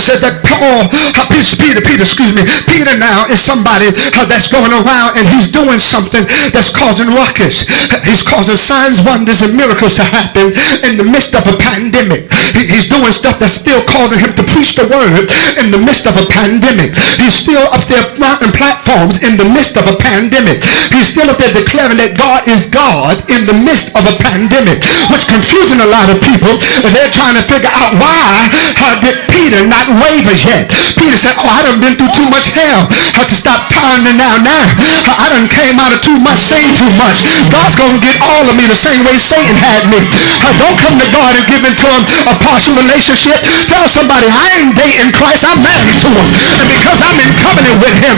said that Peter now is somebody that's going around and he's doing something that's causing ruckus. He's causing signs, wonders, and miracles to happen in the midst of a pandemic. He's doing stuff that's still causing him to preach the word in the midst of a pandemic. He's still up there mounting platforms in the midst of a pandemic. He's still up there declaring that God is God in the midst of a pandemic. What's confusing a lot of people is they're trying to figure out why did Peter not waver yet. Peter said, oh, I done been through too much hell to stop turning now. I done came out of too much, saying too much. God's going to get all of me the same way Satan had me. Don't come to God and give into him a partial relationship. Tell somebody, I ain't dating Christ, I'm married to him. And because I'm in covenant with him,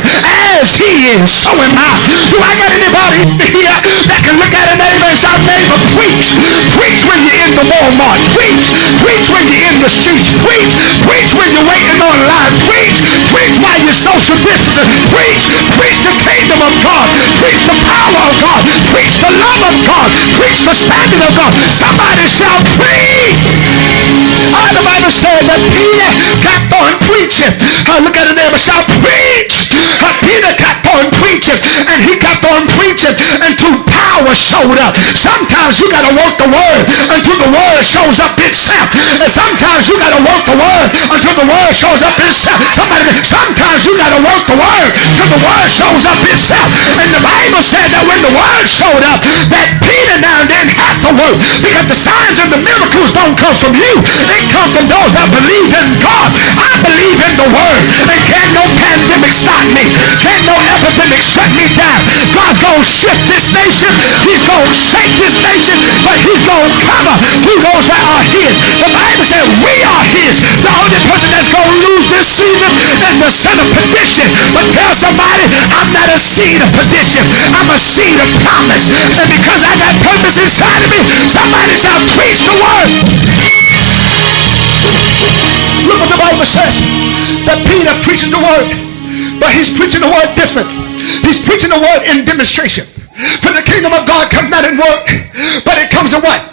as he is, so am I. Do I got anybody here that can look at a neighbor and shout, neighbor, preach. Preach when you're in the Walmart. Preach. Preach when you're in the streets. Preach. Preach when you're waiting online. Preach. Preach while you're social distancing. Preach. Preach the kingdom of God. Preach the power of God. Preach the love of God. Preach the standing of God. Somebody shout, preach. The Bible said that Peter kept on preaching. Look at the neighbor, shout, preach. Peter kept on preaching, and he kept on preaching until power showed up. Sometimes you got to work the word until the word shows up itself. And sometimes you got to work the word until the word shows up itself. Sometimes you got to work the word till the word shows up itself. And the Bible said that when the word showed up, that Peter now didn't have to work, because the signs and the miracles don't come from you. They come from those that believe in God. I believe in the word, and can't no pandemic stop me. Can't no epidemic shut me down. God's going to shift this nation. He's going to shake this nation, but he's going to cover through those that are his. The Bible said we are his. The only person that's going to lose this season is the son of perdition. But tell somebody, I'm not a seed of perdition. I'm a seed of promise. And because I got purpose inside of me, somebody shall preach the word. Look what the Bible says, that Peter preaches the word, but he's preaching the word different. He's preaching the word in demonstration. For the kingdom of God comes not in word, but it comes in what?